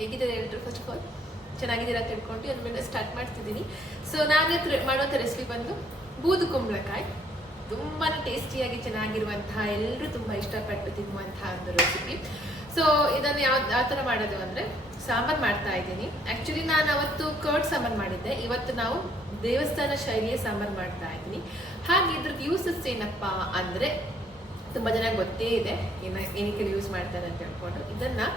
ಹೇಗಿದ್ದಾರೆ ಎಲ್ಲರೂ? First of all ಚೆನ್ನಾಗಿದ್ದೀರಾ ತಿಳ್ಕೊಂಡು ಅದ್ಮೇಲೆ ಸ್ಟಾರ್ಟ್ ಮಾಡ್ತಿದ್ದೀನಿ. ಸೊ ನಾನು ಮಾಡುವಂಥ ರೆಸಿಪಿ ಬಂದು ಬೂದು ಕುಂಬಳಕಾಯಿ. ತುಂಬಾ ಟೇಸ್ಟಿಯಾಗಿ ಚೆನ್ನಾಗಿರುವಂತಹ, ಎಲ್ಲರೂ ತುಂಬ ಇಷ್ಟಪಟ್ಟು ತಿನ್ನುವಂತಹ ಒಂದು ರೆಸಿಪಿ. ಸೊ ಇದನ್ನು ಯಾವ ಥರ ಮಾಡೋದು ಅಂದರೆ, ಸಾಂಬಾರು ಮಾಡ್ತಾ ಇದ್ದೀನಿ. ಆ್ಯಕ್ಚುಲಿ ನಾನು ಅವತ್ತು ಕರ್ಡ್ ಸಾಂಬಾರು ಮಾಡಿದ್ದೆ, ಇವತ್ತು ನಾವು ದೇವಸ್ಥಾನ ಶೈಲಿಯ ಸಾಂಬಾರು ಮಾಡ್ತಾ ಇದ್ದೀನಿ. ಹಾಗೆ ಇದ್ರದ್ದು ಯೂಸಸ್ ಏನಪ್ಪ ಅಂದರೆ, ತುಂಬ ಜನ ಗೊತ್ತೇ ಇದೆ ಏನಕ್ಕೆ ಯೂಸ್ ಮಾಡ್ತಾರೆ ಅಂತ ಹೇಳ್ಕೊಂಡು. ಇದನ್ನು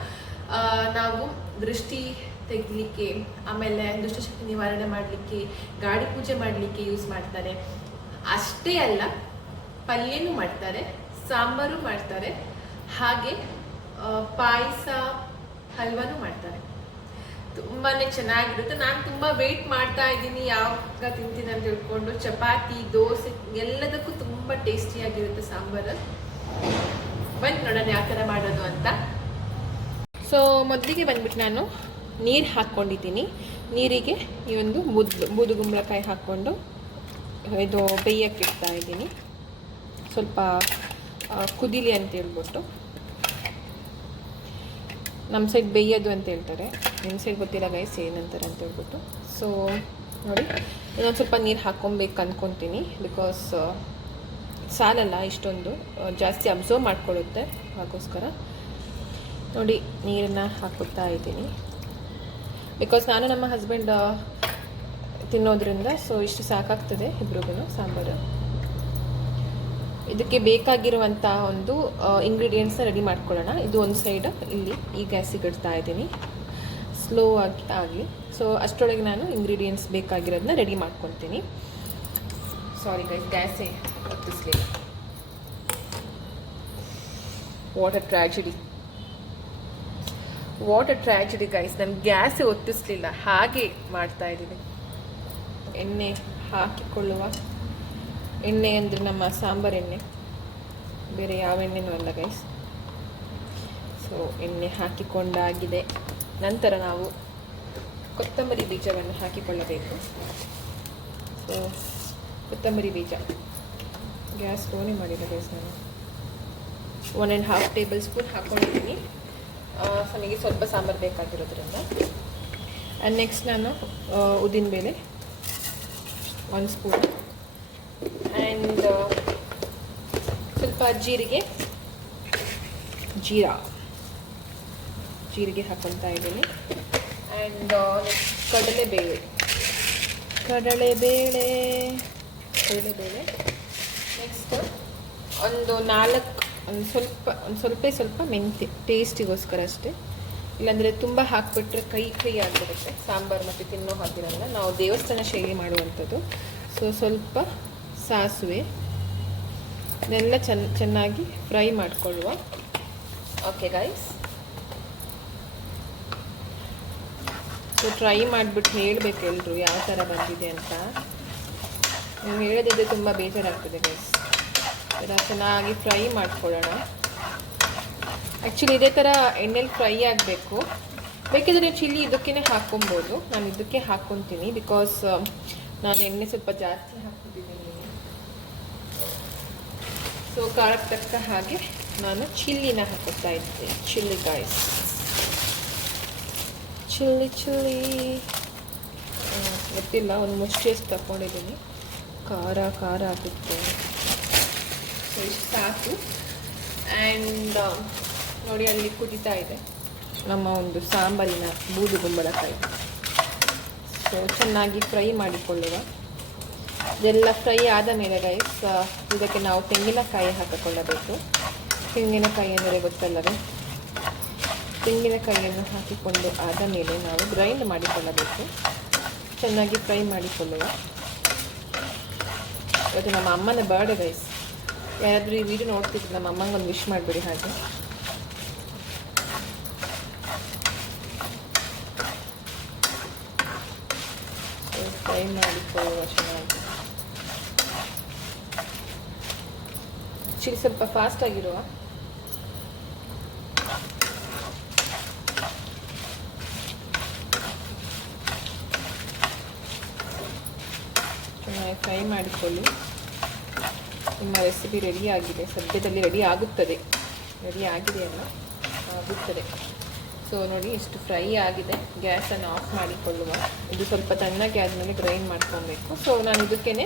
ನಾವು ದೃಷ್ಟಿ ತೆಗಿಲಿಕ್ಕೆ, ಆಮೇಲೆ ದುಷ್ಟಶಕ್ತಿ ನಿವಾರಣೆ ಮಾಡಲಿಕ್ಕೆ, ಗಾಡಿ ಪೂಜೆ ಮಾಡಲಿಕ್ಕೆ ಯೂಸ್ ಮಾಡ್ತಾರೆ. ಅಷ್ಟೇ ಅಲ್ಲ, ಪಲ್ಯನೂ ಮಾಡ್ತಾರೆ, ಸಾಂಬಾರು ಮಾಡ್ತಾರೆ, ಹಾಗೆ ಪಾಯಸ, ಹಲ್ವಾನು ಮಾಡ್ತಾರೆ. ತುಂಬಾ ಚೆನ್ನಾಗಿರುತ್ತೆ. ನಾನು ತುಂಬ ವೆಯ್ಟ್ ಮಾಡ್ತಾ ಇದ್ದೀನಿ ಯಾವಾಗ ತಿಂತೀನಿ ಅಂತ ಹೇಳ್ಕೊಂಡು. ಚಪಾತಿ, ದೋಸೆ ಎಲ್ಲದಕ್ಕೂ ತುಂಬ ಟೇಸ್ಟಿಯಾಗಿರುತ್ತೆ ಸಾಂಬಾರು. ಬಂದು ನೋಡೋಣ ಯಾವ ಥರ ಮಾಡೋದು ಅಂತ. ಸೊ ಮೊದಲಿಗೆ ಬಂದ್ಬಿಟ್ಟು ನಾನು ನೀರು ಹಾಕ್ಕೊಂಡಿದ್ದೀನಿ. ನೀರಿಗೆ ಈ ಒಂದು ಬೂದು ಕುಂಬಳಕಾಯಿ ಹಾಕ್ಕೊಂಡು ಇದು ಬೇಯಕ್ಕೆ ಇಡ್ತಾ ಇದ್ದೀನಿ. ಸ್ವಲ್ಪ ಕುದಿಲಿ ಅಂತ ಹೇಳ್ಬಿಟ್ಟು. ನಮ್ಮ ಸೈಡ್ ಬೇಯೋದು ಅಂತ ಹೇಳ್ತಾರೆ, ನಿಮ್ಮ ಸೈಡ್ ಗೊತ್ತಿಲ್ಲ ಗೈಸ್ ಏನಂತಾರೆ ಅಂತ ಹೇಳ್ಬಿಟ್ಟು. ಸೊ ನೋಡಿ, ಇನ್ನೊಂದು ಸ್ವಲ್ಪ ನೀರು ಹಾಕ್ಕೊಬೇಕು ಅಂದ್ಕೊತೀನಿ. ಬಿಕಾಸ್ ಸಾಲಲ್ಲ ಇಷ್ಟೊಂದು, ಜಾಸ್ತಿ ಅಬ್ಸರ್ವ್ ಮಾಡ್ಕೊಳ್ಳುತ್ತೆ. ಅದಕ್ಕೋಸ್ಕರ ನೋಡಿ ನೀರನ್ನು ಹಾಕುತ್ತಾ ಇದ್ದೀನಿ. ಬಿಕಾಸ್ ನಾನು ನಮ್ಮ ಹಸ್ಬೆಂಡ್ ತಿನ್ನೋದ್ರಿಂದ ಸೊ ಇಷ್ಟು ಸಾಕಾಗ್ತದೆ ಇಬ್ರಿಗೂ ಸಾಂಬಾರು. ಇದಕ್ಕೆ ಬೇಕಾಗಿರುವಂಥ ಒಂದು ಇಂಗ್ರೀಡಿಯೆಂಟ್ಸ್ನ ರೆಡಿ ಮಾಡ್ಕೊಳ್ಳೋಣ. ಇದು ಒಂದು ಸೈಡ್ ಇಲ್ಲಿ ಈ ಗ್ಯಾಸಿಗೆ ಇಡ್ತಾ ಇದ್ದೀನಿ, ಸ್ಲೋ ಆಗಿ ಆಗಲಿ. ಸೊ ಅಷ್ಟರೊಳಗೆ ನಾನು ಇಂಗ್ರೀಡಿಯೆಂಟ್ಸ್ ಬೇಕಾಗಿರೋದನ್ನ ರೆಡಿ ಮಾಡ್ಕೊತೀನಿ. ಸಾರಿ ಗೈಸ್, ಗ್ಯಾಸೇ ಹೊತ್ತಿಸ್ಲಿಲ್ಲ. ವಾಟ್ ಅ ಟ್ರ್ಯಾಜಿಡಿ ಗೈಸ್, ನಾನು ಗ್ಯಾಸೇ ಹೊತ್ತಿಸ್ಲಿಲ್ಲ, ಹಾಗೆ ಮಾಡ್ತಾ ಇದ್ದೀನಿ. ಎಣ್ಣೆ ಹಾಕಿಕೊಳ್ಳುವ. ಎಣ್ಣೆ ಅಂದರೆ ನಮ್ಮ ಸಾಂಬಾರು ಎಣ್ಣೆ, ಬೇರೆ ಯಾವ ಎಣ್ಣೆನೂ ಅಲ್ಲ ಗೈಸ್. ಸೊ ಎಣ್ಣೆ ಹಾಕಿಕೊಂಡಾಗಿದೆ. ನಂತರ ನಾವು ಕೊತ್ತಂಬರಿ ಬೀಜವನ್ನು ಹಾಕಿಕೊಳ್ಳಬೇಕು. ಸೊ ಕೊತ್ತಂಬರಿ ಬೀಜ ಗ್ಯಾಸ್ ಓನೇ ಮಾಡಿದೆ ಗೈಸ್. ನಾನು 1.5 ಟೇಬಲ್ ಸ್ಪೂನ್ ಹಾಕ್ಕೊಂಡಿದ್ದೀನಿ. ನನಗೆ ಸ್ವಲ್ಪ ಸಾಂಬಾರು ಬೇಕಾಗಿರೋದ್ರಿಂದ. ಆ್ಯಂಡ್ ನೆಕ್ಸ್ಟ್ ನಾನು ಉದ್ದಿನಬೇಳೆ 1 ಸ್ಪೂನ್, ಆ್ಯಂಡ್ ಸ್ವಲ್ಪ ಜೀರಿಗೆ ಹಾಕ್ಕೊಳ್ತಾ ಇದ್ದೀನಿ. ಆ್ಯಂಡ್ ಕಡಲೆಬೇಳೆ. ನೆಕ್ಸ್ಟ್ ಸ್ವಲ್ಪ ಮೆಂತ್ಯ, ಟೇಸ್ಟಿಗೋಸ್ಕರ ಅಷ್ಟೇ. ಇಲ್ಲಾಂದರೆ ತುಂಬ ಹಾಕಿಬಿಟ್ರೆ ಕೈ ಆಗಿಬಿಡುತ್ತೆ ಸಾಂಬಾರು, ಮತ್ತು ತಿನ್ನೋ ಹಾಗಿರಲ್ಲ. ನಾವು ದೇವಸ್ಥಾನ ಶೈಲಿ ಮಾಡುವಂಥದ್ದು. ಸೊ ಸ್ವಲ್ಪ ಸಾಸಿವೆ, ಇದೆಲ್ಲ ಚೆನ್ನಾಗಿ ಫ್ರೈ ಮಾಡಿಕೊಳ್ಳುವ. ಓಕೆ ಗೈಸ್, ಸೊ ಟ್ರೈ ಮಾಡಿಬಿಟ್ಟು ಹೇಳಬೇಕು ಎಲ್ಲರೂ ಯಾವ ಥರ ಬಂದಿದೆ ಅಂತ. ನೀವು ಹೇಳೋದಿದ್ರೆ ತುಂಬ ಬೇಜಾರಾಗ್ತದೆ ಗೈಸ್. ಇದರ ಚೆನ್ನಾಗಿ ಫ್ರೈ ಮಾಡ್ಕೊಳ್ಳೋಣ. ಆ್ಯಕ್ಚುಲಿ ಇದೇ ಥರ ಎಣ್ಣೆಲಿ ಫ್ರೈ ಆಗಬೇಕು. ಬೇಕಿದ್ರೆ ನೀವು ಚಿಲ್ಲಿ ಇದಕ್ಕೇ ಹಾಕ್ಕೊಬೋದು. ನಾನು ಇದಕ್ಕೆ ಹಾಕ್ಕೊತೀನಿ, ಬಿಕಾಸ್ ನಾನು ಎಣ್ಣೆ ಸ್ವಲ್ಪ ಜಾಸ್ತಿ ಹಾಕ್ತಿದ್ದೀನಿ. ಸೊ ಖಾರಕ್ಕೆ ತಕ್ಕ ಹಾಗೆ ನಾನು ಚಿಲ್ಲಿನ ಹಾಕೋತಾ ಇದ್ದೀನಿ. ಚಿಲ್ಲಿ ಗೈಸ್, ಚಿಲ್ಲಿ ಗೊತ್ತಿಲ್ಲ, ಒಂದು ಮುಷ್ಟಿಯಷ್ಟು ತಗೊಂಡಿದ್ದೀನಿ. ಖಾರ ಆಗುತ್ತೆ. ಸೊ ಇಷ್ಟು ಸಾಕು. ಆ್ಯಂಡ್ ನೋಡಿ, ಅಲ್ಲಿ ಕುದೀತಾ ಇದೆ ನಮ್ಮ ಒಂದು ಸಾಂಬಾರಿನ ಬೂದು ಕುಂಬಳಕಾಯಿ. ಸೊ ಚೆನ್ನಾಗಿ ಫ್ರೈ ಮಾಡಿಕೊಳ್ಳುವ. ಇದೆಲ್ಲ ಫ್ರೈ ಆದ ಮೇಲೆ ಗೈಸ್, ಇದಕ್ಕೆ ನಾವು ತೆಂಗಿನಕಾಯಿ ಹಾಕಿಕೊಳ್ಳಬೇಕು. ತೆಂಗಿನಕಾಯಿ ಅಂದರೆ ಗೊತ್ತಲ್ಲವೇ? ತೆಂಗಿನಕಾಯಿಯನ್ನು ಹಾಕಿಕೊಂಡು ಆದ ಮೇಲೆ ನಾವು ಗ್ರೈಂಡ್ ಮಾಡಿಕೊಳ್ಳಬೇಕು. ಚೆನ್ನಾಗಿ ಫ್ರೈ ಮಾಡಿಕೊಳ್ಳುವ. ಇವತ್ತು ನಮ್ಮ ಅಮ್ಮನ ಬರ್ಡೇ ಗೈಸ್. ಯಾರಾದರೂ ಈ ವಿಡಿಯೋ ನೋಡ್ತಿದ್ರು, ನಮ್ಮ ಅಮ್ಮಂಗೆ ಒಂದು ವಿಶ್ ಮಾಡಿಬಿಡಿ. ಹಾಗೆ ಫ್ರೈ ಮಾಡಿಕೊಳ್ಳುವ ಚೆನ್ನಾಗಿ. ಚಿಲ್ಲಿ ಸ್ವಲ್ಪ ಫಾಸ್ಟ್ ಆಗಿರುವ. ಚೆನ್ನಾಗಿ ಫ್ರೈ ಮಾಡಿಕೊಳ್ಳಿ. ನಿಮ್ಮ ರೆಸಿಪಿ ರೆಡಿ ಆಗಿದೆ, ಸದ್ಯದಲ್ಲಿ ರೆಡಿ ಆಗುತ್ತದೆ. ರೆಡಿ ಆಗಿದೆ ಅಲ್ಲ, ಆಗುತ್ತದೆ. ಸೊ ಸೊ ನೋಡಿ ಎಷ್ಟು ಫ್ರೈ ಆಗಿದೆ. ಗ್ಯಾಸನ್ನು ಆಫ್ ಮಾಡಿಕೊಳ್ಳುವ. ಇದು ಸ್ವಲ್ಪ ತಣ್ಣಗೆ ಆದಮೇಲೆ ಗ್ರೈಂಡ್ ಮಾಡ್ಕೊಬೇಕು. ಸೊ ನಾನು ಇದಕ್ಕೇ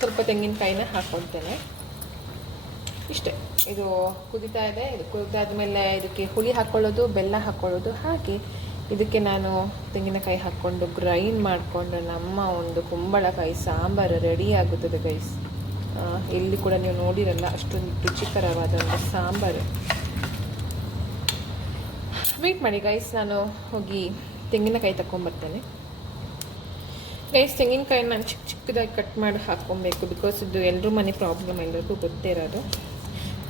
ಸ್ವಲ್ಪ ತೆಂಗಿನಕಾಯಿನ ಹಾಕ್ಕೊಳ್ತೇನೆ. ಇಷ್ಟೇ. ಇದು ಕುದೀತಾ ಇದೆ. ಇದು ಕುದಿದಾದ್ಮೇಲೆ ಇದಕ್ಕೆ ಹುಳಿ ಹಾಕ್ಕೊಳ್ಳೋದು, ಬೆಲ್ಲ ಹಾಕ್ಕೊಳ್ಳೋದು. ಹಾಗೆ ಇದಕ್ಕೆ ನಾನು ತೆಂಗಿನಕಾಯಿ ಹಾಕ್ಕೊಂಡು ಗ್ರೈಂಡ್ ಮಾಡಿಕೊಂಡು ನಮ್ಮ ಒಂದು ಕುಂಬಳಕಾಯಿ ಸಾಂಬಾರು ರೆಡಿ ಆಗುತ್ತದೆ ಗೈಸ್. ಎಲ್ಲಿ ಕೂಡ ನೀವು ನೋಡಿರಲ್ಲ ಅಷ್ಟೊಂದು ರುಚಿಕರವಾದ ಒಂದು ಸಾಂಬಾರು. ವೇಟ್ ಮಾಡಿ ಗೈಸ್, ನಾನು ಹೋಗಿ ತೆಂಗಿನಕಾಯಿ ತಗೊಂಬರ್ತೇನೆ. ಗೈಸ್, ತೆಂಗಿನಕಾಯಿ ನಾನು ಚಿಕ್ಕ ಚಿಕ್ಕದಾಗಿ ಕಟ್ ಮಾಡಿ ಹಾಕ್ಕೊಬೇಕು. ಬಿಕಾಸ್ ಇದು ಎಲ್ಲರೂ ಮನೆ ಪ್ರಾಬ್ಲಮ್, ಎಲ್ಲರಿಗೂ ಗೊತ್ತೇ ಇರೋದು.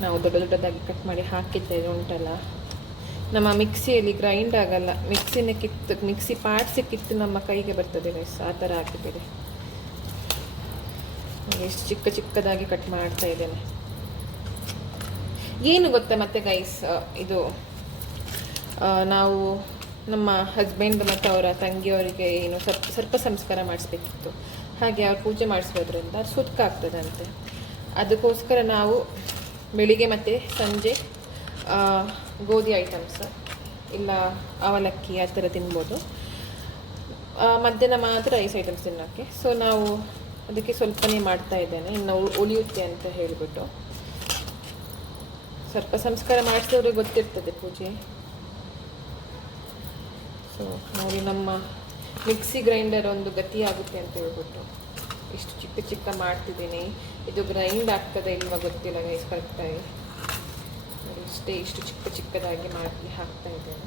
ನಾವು ದೊಡ್ಡ ದೊಡ್ಡದಾಗಿ ಕಟ್ ಮಾಡಿ ಹಾಕಿದ್ದೇವೆ ಉಂಟಲ್ಲ, ನಮ್ಮ ಮಿಕ್ಸಿಯಲ್ಲಿ ಗ್ರೈಂಡ್ ಆಗಲ್ಲ. ಮಿಕ್ಸಿ ಪಾರ್ಟ್ಸ್ ಕಿತ್ತು ನಮ್ಮ ಕೈಗೆ ಬರ್ತದೆ ಗೈಸ್. ಆ ಥರ ಹಾಕಿದ್ದೇವೆ. ಎಷ್ಟು ಚಿಕ್ಕ ಚಿಕ್ಕದಾಗಿ ಕಟ್ ಮಾಡ್ತಾ ಇದ್ದೇನೆ. ಏನು ಗೊತ್ತಾ ಮತ್ತೆ ಗೈಸ್, ಇದು ನಾವು ನಮ್ಮ ಹಸ್ಬೆಂಡ್ ಮತ್ತು ಅವರ ತಂಗಿಯವರಿಗೆ ಏನು ಸರ್ಪ ಸಂಸ್ಕಾರ ಮಾಡಿಸ್ಬೇಕಿತ್ತು. ಹಾಗೆ ಅವ್ರು ಪೂಜೆ ಮಾಡಿಸೋದ್ರಿಂದ ಸುಕ್ಕಾಗ್ತದಂತೆ. ಅದಕ್ಕೋಸ್ಕರ ನಾವು ಬೆಳಿಗ್ಗೆ ಮತ್ತು ಸಂಜೆ ಗೋಧಿ ಐಟಮ್ಸ್ ಇಲ್ಲ ಅವಲಕ್ಕಿ ಆ ಥರ ತಿನ್ಬೋದು. ಮಧ್ಯಾಹ್ನ ಮಾತ್ರ ರೈಸ್ ಐಟಮ್ಸ್ ತಿನ್ನೋಕ್ಕೆ. ಸೊ ನಾವು ಅದಕ್ಕೆ ಸ್ವಲ್ಪನೇ ಮಾಡ್ತಾ ಇದ್ದೇನೆ, ಇನ್ನು ಉಳಿಯುತ್ತೆ ಅಂತ ಹೇಳಿಬಿಟ್ಟು. ಸರ್ಪ ಸಂಸ್ಕಾರ ಮಾಡಿಸಿದವ್ರಿಗೆ ಗೊತ್ತಿರ್ತದೆ ಪೂಜೆ. ಸೊ ನೋಡಿ, ನಮ್ಮ ಮಿಕ್ಸಿ ಗ್ರೈಂಡರ್ ಒಂದು ಗತಿ ಆಗುತ್ತೆ ಅಂತ ಹೇಳ್ಬಿಟ್ಟು ಇಷ್ಟು ಚಿಕ್ಕ ಚಿಕ್ಕ ಮಾಡ್ತಿದ್ದೀನಿ. ಇದು ಗ್ರೈಂಡ್ ಆಗ್ತದೆ ಇಲ್ವಾ ಗೊತ್ತಿಲ್ಲ ಗೈಸ್ ಕರೆಕ್ಟಾಗಿ. ಇಷ್ಟೇ, ಇಷ್ಟು ಚಿಕ್ಕ ಚಿಕ್ಕದಾಗಿ ಮಾಡಿ ಹಾಕ್ತಾ ಇದ್ದೇನೆ.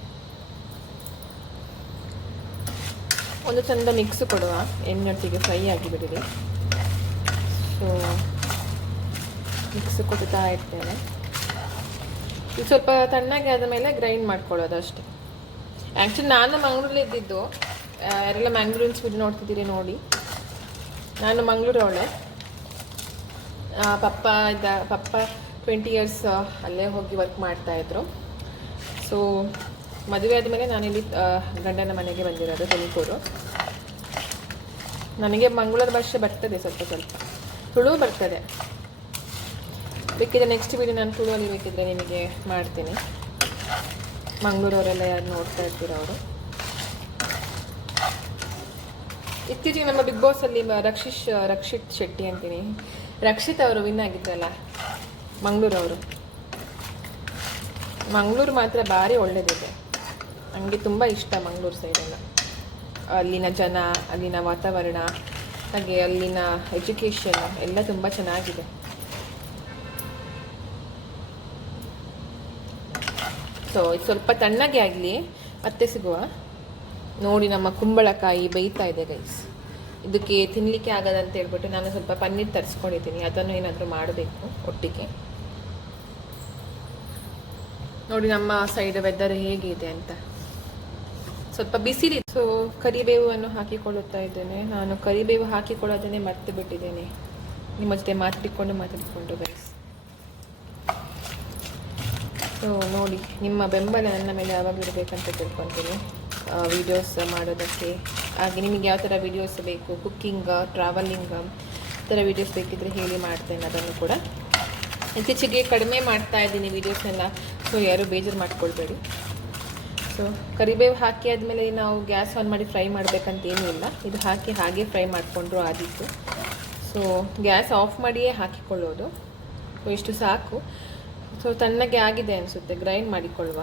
ಒಂದು ಚಂದ ಮಿಕ್ಸ್ ಕೊಡುವ. ಎಣ್ಣೆಯೊಟ್ಟಿಗೆ ಫ್ರೈ ಆಗಿಬಿಟ್ಟಿದೆ. ಸೊ ಮಿಕ್ಸ್ ಕೊಡ್ತಾ ಇರ್ತೇನೆ. ಇದು ಸ್ವಲ್ಪ ತಣ್ಣಗೆ ಆದ ಮೇಲೆ ಗ್ರೈಂಡ್ ಮಾಡ್ಕೊಳ್ಳೋದು ಅಷ್ಟೇ. ಆ್ಯಕ್ಚುಲಿ ನಾನು ಮಂಗಳೂರಲ್ಲಿ ಇದ್ದಿದ್ದು. ಯಾರೆಲ್ಲ ಮ್ಯಾಂಗ್ಳೂರಿನ ಸ್ವಿಡ್ ನೋಡ್ತಿದ್ದೀರಿ ನೋಡಿ, ನಾನು ಮಂಗಳೂರವಳೆ. ಪಪ್ಪ 20 years ಅಲ್ಲೇ ಹೋಗಿ ವರ್ಕ್ ಮಾಡ್ತಾಯಿದ್ರು. ಸೊ ಮದುವೆ ಆದಮೇಲೆ ನಾನಿಲ್ಲಿ ಗಂಡನ ಮನೆಗೆ ಬಂದಿರೋದು, ತುಮಕೂರು. ನನಗೆ ಮಂಗಳೂರು ಭಾಷೆ ಬರ್ತದೆ, ಸ್ವಲ್ಪ ಸ್ವಲ್ಪ ತುಳು ಬರ್ತದೆ. ಬೇಕಿದ್ರೆ ನೆಕ್ಸ್ಟ್ ವೀಡಿಯೋ ನಾನು ತುಳುವಲ್ಲಿ ಬೇಕಿದ್ರೆ ನಿಮಗೆ ಮಾಡ್ತೀನಿ. ಮಂಗಳೂರವರೆಲ್ಲ ಯಾರು ನೋಡ್ತಾ ಇರ್ತೀರ ಅವರು. ಇತ್ತೀಚೆಗೆ ನಮ್ಮ ಬಿಗ್ ಬಾಸಲ್ಲಿ ರಕ್ಷಿತ್ ಶೆಟ್ಟಿ ಅಂತೀನಿ, ರಕ್ಷಿತ್ ಅವರು ವಿನ್ ಆಗಿದ್ರಲ್ಲ ಮಂಗಳೂರವರು. ಮಂಗಳೂರು ಮಾತ್ರ ಭಾರಿ ಒಳ್ಳೆಯದಿದೆ. ನನಗೆ ತುಂಬ ಇಷ್ಟ ಮಂಗಳೂರು ಸೈಡೆಲ್ಲ. ಅಲ್ಲಿನ ಜನ, ಅಲ್ಲಿನ ವಾತಾವರಣ, ಹಾಗೆ ಅಲ್ಲಿನ ಎಜುಕೇಷನ್ ಎಲ್ಲ ತುಂಬ ಚೆನ್ನಾಗಿದೆ. ಸೊ ಇದು ಸ್ವಲ್ಪ ತಣ್ಣಗೆ ಆಗಲಿ, ಮತ್ತೆ ಸಿಗುವ. ನೋಡಿ, ನಮ್ಮ ಕುಂಬಳಕಾಯಿ ಬೇಯ್ತಾ ಇದೆ ಗೈಸ್. ಇದಕ್ಕೆ ತಿನ್ನಲಿಕ್ಕೆ ಆಗದಂತ ಹೇಳ್ಬಿಟ್ಟು ನಾನು ಸ್ವಲ್ಪ ಪನ್ನೀರ್ ತರಿಸ್ಕೊಂಡಿದ್ದೀನಿ. ಅದನ್ನು ಏನಾದರೂ ಮಾಡಬೇಕು ಒಟ್ಟಿಗೆ. ನೋಡಿ ನಮ್ಮ ಸೈಡ್ ವೆದರ್ ಹೇಗಿದೆ ಅಂತ. ಸ್ವಲ್ಪ ಬಿಸಿಲಿ. ಸೊ ಕರಿಬೇವನ್ನು ಹಾಕಿಕೊಳ್ಳುತ್ತಾ ಇದ್ದೇನೆ. ನಾನು ಕರಿಬೇವು ಹಾಕಿಕೊಳ್ಳೋದನ್ನೇ ಮರ್ತು ಬಿಟ್ಟಿದ್ದೇನೆ. ನಿಮ್ಮ ಜೊತೆ ಮಾತಾಡಿಕೊಂಡು ಗೈಸ್. ಸೊ ನೋಡಿ, ನಿಮ್ಮ ಬೆಂಬಲ ನನ್ನ ಮೇಲೆ ಯಾವಾಗ ಇರಬೇಕಂತ ತಿಳ್ಕೊತೀನಿ ವೀಡಿಯೋಸ್ ಮಾಡೋದಕ್ಕೆ. ಹಾಗೆ ನಿಮಗೆ ಯಾವ ಥರ ವೀಡಿಯೋಸ್ ಬೇಕು, ಕುಕ್ಕಿಂಗ್, ಟ್ರಾವೆಲಿಂಗ್ ಆ ಥರ ವೀಡಿಯೋಸ್ ಬೇಕಿದ್ರೆ ಹೇಳಿ, ಮಾಡ್ತೇನೆ ಅದನ್ನು ಕೂಡ. ಇತ್ತೀಚೆಗೆ ಕಡಿಮೆ ಮಾಡ್ತಾ ಇದ್ದೀನಿ ವೀಡಿಯೋಸ್ನೆಲ್ಲ. ಸೊ ಯಾರು ಬೇಜಾರು ಮಾಡ್ಕೊಳ್ಬೇಡಿ. ಸೊ ಕರಿಬೇವು ಹಾಕಿ ಆದಮೇಲೆ ನಾವು ಗ್ಯಾಸ್ ಆನ್ ಮಾಡಿ ಫ್ರೈ ಮಾಡಬೇಕಂತೇನೂ ಇಲ್ಲ. ಇದು ಹಾಕಿ ಹಾಗೆ ಫ್ರೈ ಮಾಡಿಕೊಂಡ್ರು ಆದಿತ್ತು. ಸೊ ಗ್ಯಾಸ್ ಆಫ್ ಮಾಡಿಯೇ ಹಾಕಿಕೊಳ್ಳೋದು. ಸೊ ಇಷ್ಟು ಸಾಕು. ಸೊ ತಣ್ಣಗೆ ಆಗಿದೆ ಅನಿಸುತ್ತೆ. ಗ್ರೈಂಡ್ ಮಾಡಿಕೊಳ್ಳುವ.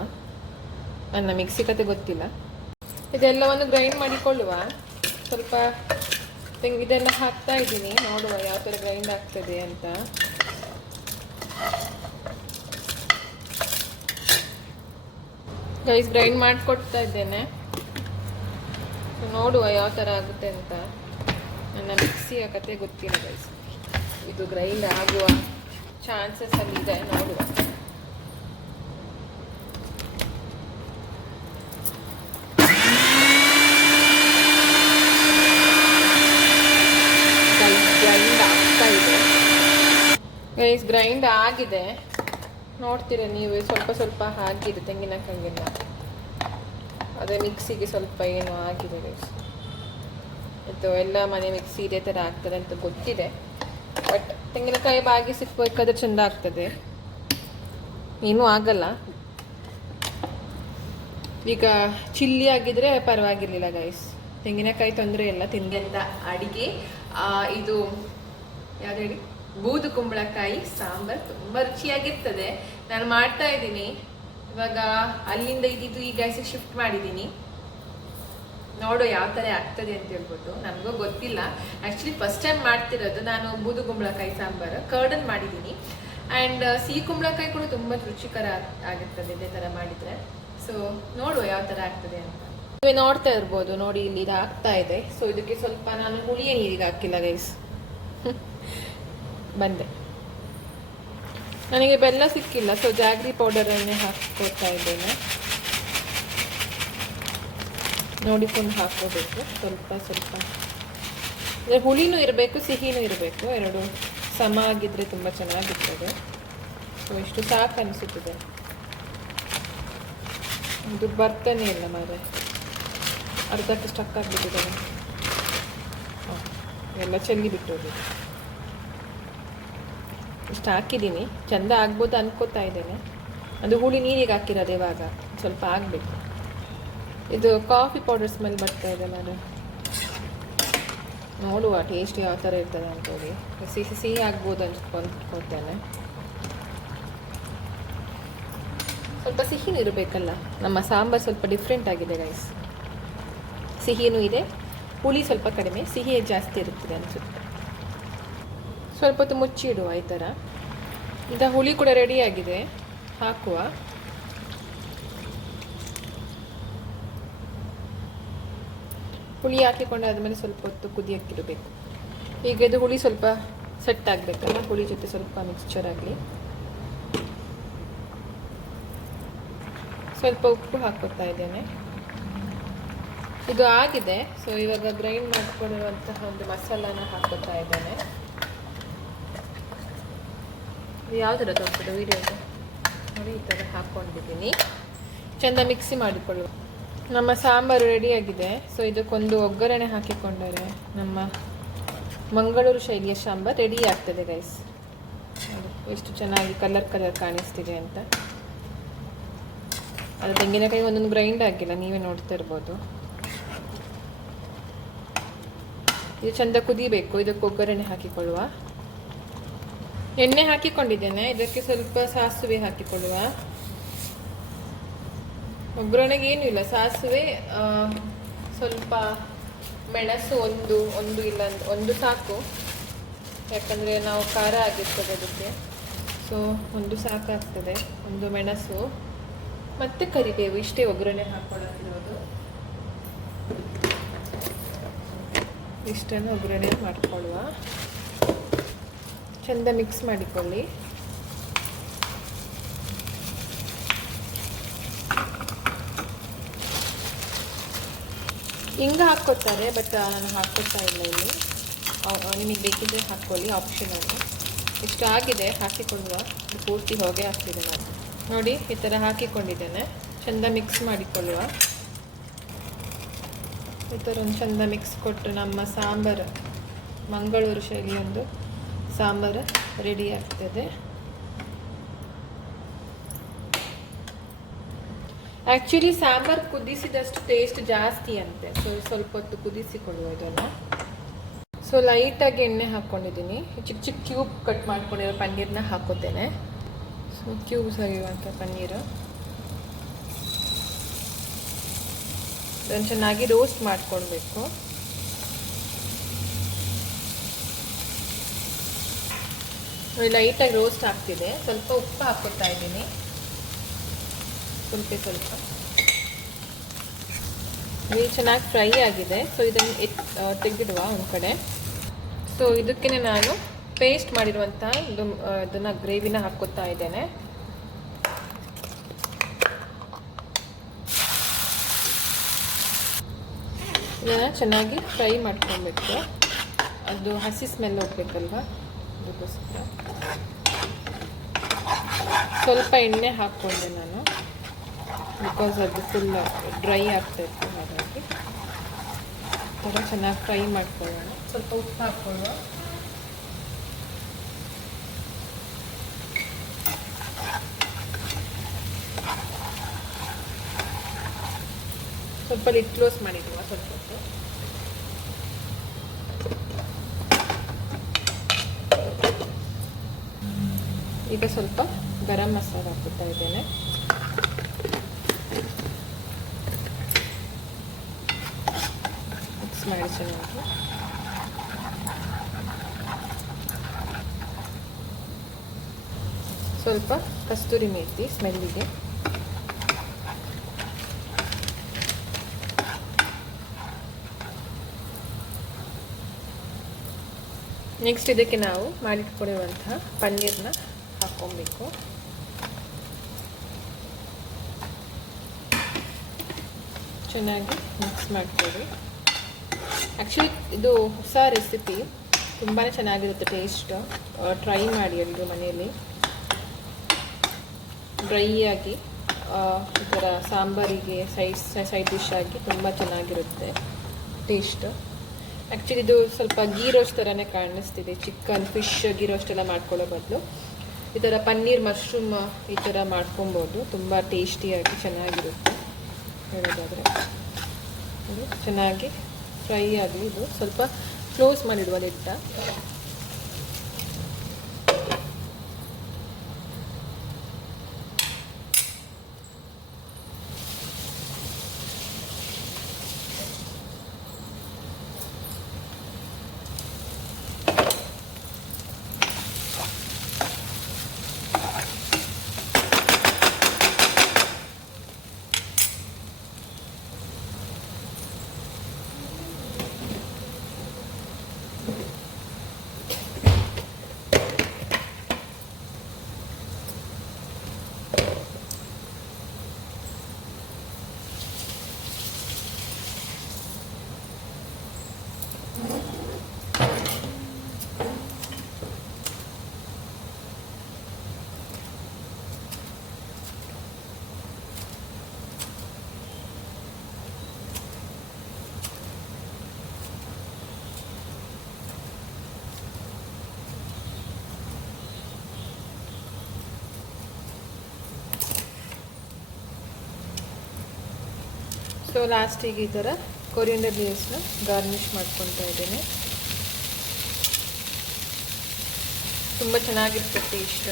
ನನ್ನ ಮಿಕ್ಸಿ ಕತೆ ಗೊತ್ತಿಲ್ಲ. ಇದೆಲ್ಲವನ್ನು ಗ್ರೈಂಡ್ ಮಾಡಿಕೊಳ್ಳುವ. ಸ್ವಲ್ಪ ಇದೆಲ್ಲ ಹಾಕ್ತಾ ಇದ್ದೀನಿ, ನೋಡುವ ಯಾವ ಥರ ಗ್ರೈಂಡ್ ಆಗ್ತದೆ ಅಂತ. ಗೈಸ್, ಗ್ರೈಂಡ್ ಮಾಡಿಕೊಡ್ತಾ ಇದ್ದೇನೆ. ನೋಡುವ ಯಾವ ಥರ ಆಗುತ್ತೆ ಅಂತ. ನನ್ನ ಮಿಕ್ಸಿಯ ಕತೆ ಗೊತ್ತಿಲ್ಲ ಗೈಸ್. ಇದು ಗ್ರೈಂಡ್ ಆಗುವ ಚಾನ್ಸಸ್ ಅಲ್ಲಿ ಇದೆ, ನೋಡುವ. ಗೈಸ್, ಗ್ರೈಂಡ್ ಆಗಿದೆ, ನೋಡ್ತೀರ ನೀವು. ಸ್ವಲ್ಪ ಸ್ವಲ್ಪ ಆಗಿದೆ ತೆಂಗಿನಕಾಯಿಗೆಲ್ಲ. ಅದೇ ಮಿಕ್ಸಿಗೆ ಸ್ವಲ್ಪ ಏನು ಆಗಿದೆ ಗೈಸ್. ಇದು ಎಲ್ಲ ಮನೆ ಮಿಕ್ಸಿ ಇದೇ ಥರ ಆಗ್ತದೆ ಅಂತ ಗೊತ್ತಿದೆ. ಬಟ್ ತೆಂಗಿನಕಾಯಿ ಬಾಗಿ ಸಿಕ್ಬೇಕಾದ್ರೆ ಚೆಂದ ಆಗ್ತದೆ, ಏನೂ ಆಗಲ್ಲ. ಈಗ ಚಿಲ್ಲಿ ಆಗಿದ್ರೆ ಪರವಾಗಿರ್ಲಿಲ್ಲ ಗೈಸ್. ತೆಂಗಿನಕಾಯಿ ತೊಂದರೆ ಇಲ್ಲ ತಿಂದ ಅಡಿಗೆ. ಇದು ಯಾವ್ದು ಹೇಳಿ, ಬೂದು ಕುಂಬಳಕಾಯಿ ಸಾಂಬಾರ್ ತುಂಬ ರುಚಿಯಾಗಿರ್ತದೆ. ನಾನು ಮಾಡ್ತಾ ಇದ್ದೀನಿ ಇವಾಗ. ಅಲ್ಲಿಂದ ಇದ್ದಿದ್ದು ಈ ಗ್ಯಾಸಿಗೆ ಶಿಫ್ಟ್ ಮಾಡಿದ್ದೀನಿ. ನೋಡು ಯಾವ ಥರ ಆಗ್ತದೆ ಅಂತ ಹೇಳ್ಬಿಟ್ಟು. ನನಗೂ ಗೊತ್ತಿಲ್ಲ, ಆ್ಯಕ್ಚುಲಿ ಫಸ್ಟ್ ಟೈಮ್ ಮಾಡ್ತಿರೋದು ನಾನು ಬೂದು ಕುಂಬಳಕಾಯಿ ಸಾಂಬಾರು. ಕರ್ಡನ್ ಮಾಡಿದ್ದೀನಿ. ಆ್ಯಂಡ್ ಸಿಹಿ ಕುಂಬಳಕಾಯಿ ಕೂಡ ತುಂಬ ರುಚಿಕರ ಆಗಿರ್ತದೆ ಇದೇ ಥರ ಮಾಡಿದರೆ. ಸೊ ನೋಡುವ ಯಾವ ಥರ ಆಗ್ತದೆ ಅಂತ. ನೀವೇ ನೋಡ್ತಾ ಇರ್ಬೋದು, ನೋಡಿ ಇಲ್ಲಿ ಇದು ಆಗ್ತಾ ಇದೆ. ಸೊ ಇದಕ್ಕೆ ಸ್ವಲ್ಪ ನಾನು ಹುಳಿಯ ನೀರಿಗೆ ಹಾಕಿಲ್ಲ ಗೈಸ್. ಬಂದೆ, ನನಗೆ ಬೆಲ್ಲ ಸಿಕ್ಕಿಲ್ಲ. ಸೊ ಜಾಗ್ರಿ ಪೌಡರನ್ನೇ ಹಾಕ್ಕೊಳ್ತಾ ಇದ್ದೇನೆ. ನೋಡಿಕೊಂಡು ಹಾಕ್ಕೋಬೇಕು ಸ್ವಲ್ಪ ಸ್ವಲ್ಪ. ಹುಳಿನೂ ಇರಬೇಕು, ಸಿಹಿನೂ ಇರಬೇಕು, ಎರಡು ಸಮ ಆಗಿದ್ರೆ ತುಂಬ ಚೆನ್ನಾಗಿರ್ತದೆ. ಸೊ ಇಷ್ಟು ಸಾಕು ಅನಿಸುತ್ತದೆ. ಇದು ಬರ್ತಾನೆ ಇಲ್ಲ ಮಾರೆ, ಅರ್ಧಕ್ಕೆ ಸ್ಟಕ್ ಆಗಿಬಿಟ್ಟಿದ್ದಾನೆ. ಎಲ್ಲ ಚೆಲ್ಲಿ ಬಿಟ್ಟೋದು. ಇಷ್ಟು ಹಾಕಿದ್ದೀನಿ, ಚೆಂದ ಆಗ್ಬೋದು ಅನ್ಕೋತಾ ಇದ್ದೇನೆ. ಅದು ಹುಳಿ ನೀರಿಗೆ ಹಾಕಿರೋದು, ಇವಾಗ ಸ್ವಲ್ಪ ಆಗಬೇಕು. ಇದು ಕಾಫಿ ಪೌಡರ್ ಸ್ಮೆಲ್ ಬರ್ತಾ ಇದೆ ಮಾರೆ. ನೋಡುವ ಟೇಸ್ಟ್ ಯಾವ ಥರ ಇರ್ತದೆ ಅಂತೇಳಿ. ಸಿಹಿ ಸಿಹಿ ಆಗ್ಬೋದು ಅಂದ್ಕೊಳ್ತೇನೆ. ಸ್ವಲ್ಪ ಸಿಹಿನೂ ಇರಬೇಕಲ್ಲ, ನಮ್ಮ ಸಾಂಬಾರು ಸ್ವಲ್ಪ ಡಿಫ್ರೆಂಟ್ ಆಗಿದೆ ಗೈಸ್. ಸಿಹಿನೂ ಇದೆ, ಹುಳಿ ಸ್ವಲ್ಪ ಕಡಿಮೆ, ಸಿಹಿ ಜಾಸ್ತಿ ಇರುತ್ತದೆ ಅನಿಸುತ್ತೆ. ಸ್ವಲ್ಪ ಹೊತ್ತು ಮುಚ್ಚಿ ಇಡುವ ಈ ಥರ. ಈಗ ಹುಳಿ ಕೂಡ ರೆಡಿಯಾಗಿದೆ, ಹಾಕುವ. ಹುಳಿ ಹಾಕಿಕೊಂಡಾದ್ಮೇಲೆ ಸ್ವಲ್ಪ ಹೊತ್ತು ಕುದಿಯಕ್ಕಿಡಬೇಕು. ಈಗ ಇದು ಹುಳಿ ಸ್ವಲ್ಪ ಸೆಟ್ ಆಗಬೇಕಲ್ಲ, ಹುಳಿ ಜೊತೆ ಸ್ವಲ್ಪ ಮಿಕ್ಸ್ಚರ್ ಆಗಲಿ. ಸ್ವಲ್ಪ ಉಪ್ಪು ಹಾಕೋತಾ ಇದ್ದೇನೆ. ಇದು ಆಗಿದೆ. ಸೊ ಇವಾಗ ಗ್ರೈಂಡ್ ಮಾಡಿಕೊಂಡಿರುವಂತಹ ಒಂದು ಮಸಾಲಾನ ಹಾಕೋತಾ ಇದ್ದೇನೆ. ಯಾವ ಥರ ತೋರಿಸೋದು ವೀಡಿಯೋಗೆ ನೋಡಿ, ಈ ಥರ ಹಾಕ್ಕೊಂಡಿದ್ದೀನಿ. ಚೆಂದ ಮಿಕ್ಸಿ ಮಾಡಿಕೊಳ್ಳುವ. ನಮ್ಮ ಸಾಂಬಾರು ರೆಡಿಯಾಗಿದೆ. ಸೊ ಇದಕ್ಕೊಂದು ಒಗ್ಗರಣೆ ಹಾಕಿಕೊಂಡರೆ ನಮ್ಮ ಮಂಗಳೂರು ಶೈಲಿಯ ಸಾಂಬಾರು ರೆಡಿ ಆಗ್ತದೆ ಗೈಸ್. ಎಷ್ಟು ಚೆನ್ನಾಗಿ ಕಲರ್ ಕಾಣಿಸ್ತಿದೆ ಅಂತ. ಅದು ತೆಂಗಿನಕಾಯಿ ಒಂದೊಂದು ಗ್ರೈಂಡ್ ಆಗಿಲ್ಲ, ನೀವೇ ನೋಡ್ತಾ ಇರ್ಬೋದು. ಇದು ಚೆಂದ ಕುದಿಬೇಕು. ಇದಕ್ಕೆ ಒಗ್ಗರಣೆ ಹಾಕಿಕೊಳ್ಳುವ. ಎಣ್ಣೆ ಹಾಕಿಕೊಂಡಿದ್ದೇನೆ. ಇದಕ್ಕೆ ಸ್ವಲ್ಪ ಸಾಸಿವೆ ಹಾಕಿಕೊಳ್ಳುವ. ಒಗ್ಗರಣೆಗೆ ಏನೂ ಇಲ್ಲ, ಸಾಸಿವೆ, ಸ್ವಲ್ಪ ಮೆಣಸು, ಒಂದು ಇಲ್ಲ ಒಂದು ಸಾಕು, ಯಾಕಂದರೆ ನಾವು ಖಾರ ಆಗಿರ್ತದೆ ಅದಕ್ಕೆ. ಸೊ ಒಂದು ಸಾಕಾಗ್ತದೆ. ಒಂದು ಮೆಣಸು ಮತ್ತು ಕರಿಬೇವು, ಇಷ್ಟೇ ಒಗ್ಗರಣೆ ಹಾಕ್ಕೊಳ್ಳೋದಿರೋದು. ಇಷ್ಟನ್ನು ಒಗ್ಗರಣೆ ಮಾಡಿಕೊಳ್ಳುವ. ಚೆಂದ ಮಿಕ್ಸ್ ಮಾಡಿಕೊಳ್ಳಿ. ಹಿಂಗ ಹಾಕ್ಕೊತಾರೆ, ಬಟ್ ನಾನು ಹಾಕ್ಕೊತಾ ಇಲ್ಲ ಇಲ್ಲಿ. ನಿಮಗೆ ಬೇಕಿದ್ರೆ ಹಾಕ್ಕೊಳ್ಳಿ, ಆಪ್ಷನಲ್. ಇಷ್ಟು ಆಗಿದೆ, ಹಾಕಿಕೊಳ್ಳುವ. ಪೂರ್ತಿ ಹೊಗೆ ಹಾಕ್ತಿದೆ ನಾನು. ನೋಡಿ ಈ ಥರ ಹಾಕಿಕೊಂಡಿದ್ದೇನೆ. ಚೆಂದ ಮಿಕ್ಸ್ ಮಾಡಿಕೊಳ್ಳುವ. ಈ ಥರ ಒಂದು ಚೆಂದ ಮಿಕ್ಸ್ ಕೊಟ್ಟು ನಮ್ಮ ಸಾಂಬಾರು, ಮಂಗಳೂರು ಶೈಲಿಯೊಂದು ಸಾಂಬಾರು ರೆಡಿ ಆಗ್ತದೆ. ಆ್ಯಕ್ಚುಲಿ ಸಾಂಬಾರು ಕುದಿಸಿದಷ್ಟು ಟೇಸ್ಟ್ ಜಾಸ್ತಿ ಅಂತೆ. ಸೊ ಸ್ವಲ್ಪ ಹೊತ್ತು ಕುದಿಸಿಕೊಳ್ಳುವ ಇದನ್ನು. ಸೊ ಲೈಟಾಗಿ ಎಣ್ಣೆ ಹಾಕ್ಕೊಂಡಿದ್ದೀನಿ. ಚಿಕ್ಕ ಚಿಕ್ಕ ಕ್ಯೂಬ್ ಕಟ್ ಮಾಡ್ಕೊಂಡಿರೋ ಪನ್ನೀರನ್ನ ಹಾಕೋತೇನೆ. ಸೊ ಕ್ಯೂಬ್ಸ್ ಆಗಿರುವಂಥ ಪನ್ನೀರು ಅದನ್ನು ಚೆನ್ನಾಗಿ ರೋಸ್ಟ್ ಮಾಡ್ಕೊಳ್ಬೇಕು. ಲೈಟಾಗಿ ರೋಸ್ಟ್ ಆಗ್ತಿದೆ. ಸ್ವಲ್ಪ ಉಪ್ಪು ಹಾಕೋತಾ ಇದ್ದೀನಿ, ಸ್ವಲ್ಪ ಇದು ಚೆನ್ನಾಗಿ ಫ್ರೈ ಆಗಿದೆ. ಸೊ ಇದನ್ನು ತೆಗೆದಿಡುವ ಒಂದು ಕಡೆ. ಸೊ ಇದಕ್ಕೆ ನಾನು ಪೇಸ್ಟ್ ಮಾಡಿರುವಂಥ ಇದನ್ನು ಗ್ರೇವಿನ ಹಾಕೋತಾ ಇದ್ದೇನೆ. ಇದನ್ನು ಚೆನ್ನಾಗಿ ಫ್ರೈ ಮಾಡ್ಕೊಬೇಕು. ಅದು ಹಸಿ ಸ್ಮೆಲ್ ಹೋಗ್ಬೇಕಲ್ವ, ಅದಕ್ಕೋಸ್ಕರ ಸ್ವಲ್ಪ ಎಣ್ಣೆ ಹಾಕ್ಕೊಂಡೆ ನಾನು, ಬಿಕಾಸ್ ಅದು ಫುಲ್ ಡ್ರೈ ಆಗ್ತಾಯಿತ್ತು. ಹಾಗಾಗಿ ಥರ ಚೆನ್ನಾಗಿ ಫ್ರೈ ಮಾಡ್ಕೊಳ್ಳೋಣ. ಸ್ವಲ್ಪ ಉಪ್ಪು ಹಾಕ್ಕೊಳ್ಳುವ. ಸ್ವಲ್ಪ ಲಿಡ್ ಕ್ಲೋಸ್ ಮಾಡಿಡುವ ಸ್ವಲ್ಪ ಹೊತ್ತು. ಈಗ ಸ್ವಲ್ಪ ಗರಂ ಮಸಾಲ ಹಾಕ್ತಾ ಇದ್ದೇನೆ. ಮಿಕ್ಸ್ ಮಾಡಿ ಚೆನ್ನಾಗಿ. ಸ್ವಲ್ಪ ಕಸ್ತೂರಿ ಮೇಥಿ ಸ್ಮೆಲ್ಲಿಗೆ. ನೆಕ್ಸ್ಟ್ ಇದಕ್ಕೆ ನಾವು ಮಾಡಿಟ್ಕೊಂಡಿರುವಂತಹ ಪನ್ನೀರ್ನ ಹಾಕ್ಕೊಬೇಕು. ಚೆನ್ನಾಗಿ ಮಿಕ್ಸ್ ಮಾಡ್ಕೊಳ್ಳಿ. ಆ್ಯಕ್ಚುಲಿ ಇದು ಹೊಸ ರೆಸಿಪಿ, ತುಂಬಾ ಚೆನ್ನಾಗಿರುತ್ತೆ ಟೇಸ್ಟ್. ಟ್ರೈ ಮಾಡಿ ಅದು ಮನೆಯಲ್ಲಿ. ಡ್ರೈ ಆಗಿ ಈ ಥರ ಸಾಂಬಾರಿಗೆ ಸೈಡ್ ಡಿಶ್ ಆಗಿ ತುಂಬ ಚೆನ್ನಾಗಿರುತ್ತೆ ಟೇಸ್ಟ್. ಆ್ಯಕ್ಚುಲಿ ಇದು ಸ್ವಲ್ಪ ಗೀ ರೋಸ್ಟ್ ಥರನೇ ಕಾಣಿಸ್ತಿದೆ. ಚಿಕನ್, ಫಿಶ್ ಗೀ ರೋಸ್ಟ್ ಎಲ್ಲ ಮಾಡ್ಕೊಳ್ಳೋ ಬದಲು ಈ ಥರ ಪನ್ನೀರ್ ಮಶ್ರೂಮ್ ಈ ಥರ ಮಾಡ್ಕೊಬೋದು. ತುಂಬ ಟೇಸ್ಟಿಯಾಗಿ ಚೆನ್ನಾಗಿರುತ್ತೆ ಹೇಳೋದಾದರೆ. ಇದು ಚೆನ್ನಾಗಿ ಫ್ರೈ ಆಗಲಿ. ಇದು ಸ್ವಲ್ಪ ಕ್ಲೋಸ್ ಮಾಡಿಡುವ ಲಿಡ್ಡ. ಸೊ ಲಾಸ್ಟಿಗೆ ಈ ಥರ ಕೊರಿಯಂಡರ್ ಲೀವ್ಸ್ನ ಗಾರ್ನಿಷ್ ಮಾಡ್ಕೊತಾ ಇದ್ದೇನೆ. ತುಂಬ ಚೆನ್ನಾಗಿರುತ್ತೆ ಟೇಸ್ಟ್.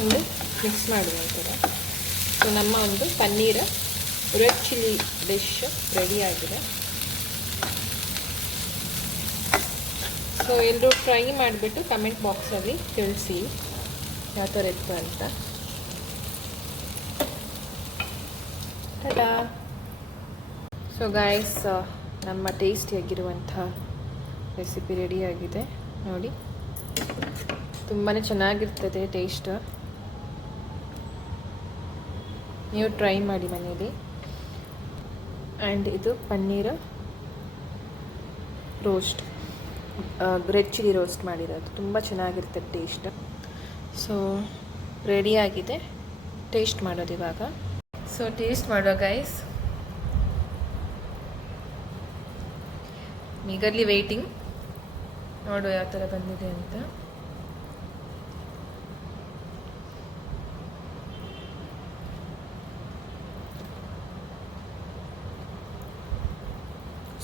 ಒಂದು ಮಿಕ್ಸ್ ಮಾಡುವ ಈ ಥರ. ಸೊ ನಮ್ಮ ಒಂದು paneer red chilli dish ready ಆಗಿದೆ. ಸೊ ಎಲ್ಲರೂ ಟ್ರೈ ಮಾಡಿಬಿಟ್ಟು ಕಮೆಂಟ್ ಬಾಕ್ಸಲ್ಲಿ ತಿಳಿಸಿ ಯಾವ ಥರ ಇತ್ತು ಅಂತ. ಟಾಟಾ. ಸೊ ಗೈಸ್, ನಮ್ಮ ಟೇಸ್ಟಿಯಾಗಿರುವಂಥ ರೆಸಿಪಿ ರೆಡಿಯಾಗಿದೆ ನೋಡಿ. ತುಂಬಾ ಚೆನ್ನಾಗಿರ್ತದೆ ಟೇಸ್ಟ್. ನೀವು ಟ್ರೈ ಮಾಡಿ ಮನೇಲಿ. ಆ್ಯಂಡ್ ಇದು paneer roast, red chilli roast ಮಾಡಿರೋದು. ತುಂಬ ಚೆನ್ನಾಗಿರ್ತದೆ ಟೇಸ್ಟ್. ಸೊ ರೆಡಿಯಾಗಿದೆ. ಟೇಸ್ಟ್ ಮಾಡೋದು ಇವಾಗ. ಸೊ ಟೇಸ್ಟ್ ಮಾಡೋ ಗೈಸ್. ಈಗಲ್ಲಿ ವೆಯ್ಟಿಂಗ್, ನೋಡುವ ಯಾವ ಥರ ಬಂದಿದೆ ಅಂತ.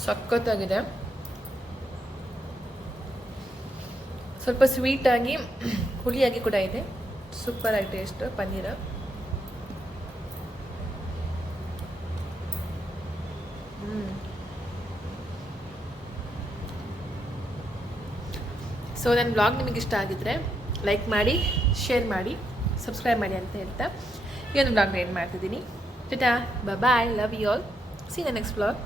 ಸಖತ್ತಾಗಿದೆ. ಸ್ವಲ್ಪ ಸ್ವೀಟಾಗಿ ಹುಳಿಯಾಗಿ ಕೂಡ ಇದೆ. ಸೂಪರಾಗಿ ಟೇಸ್ಟ್ ಪನ್ನೀರ. ಸೊ ನನ್ನ ಬ್ಲಾಗ್ ನಿಮಗೆ ಇಷ್ಟ ಆಗಿದ್ರೆ ಲೈಕ್ ಮಾಡಿ, ಶೇರ್ ಮಾಡಿ, ಸಬ್ಸ್ಕ್ರೈಬ್ ಮಾಡಿ ಅಂತ ಹೇಳ್ತಾ ಈ ಒಂದು ಬ್ಲಾಗ್ನ ಏನು ಮಾಡ್ತಿದ್ದೀನಿ. Tata, bye, love you all. See the next blog.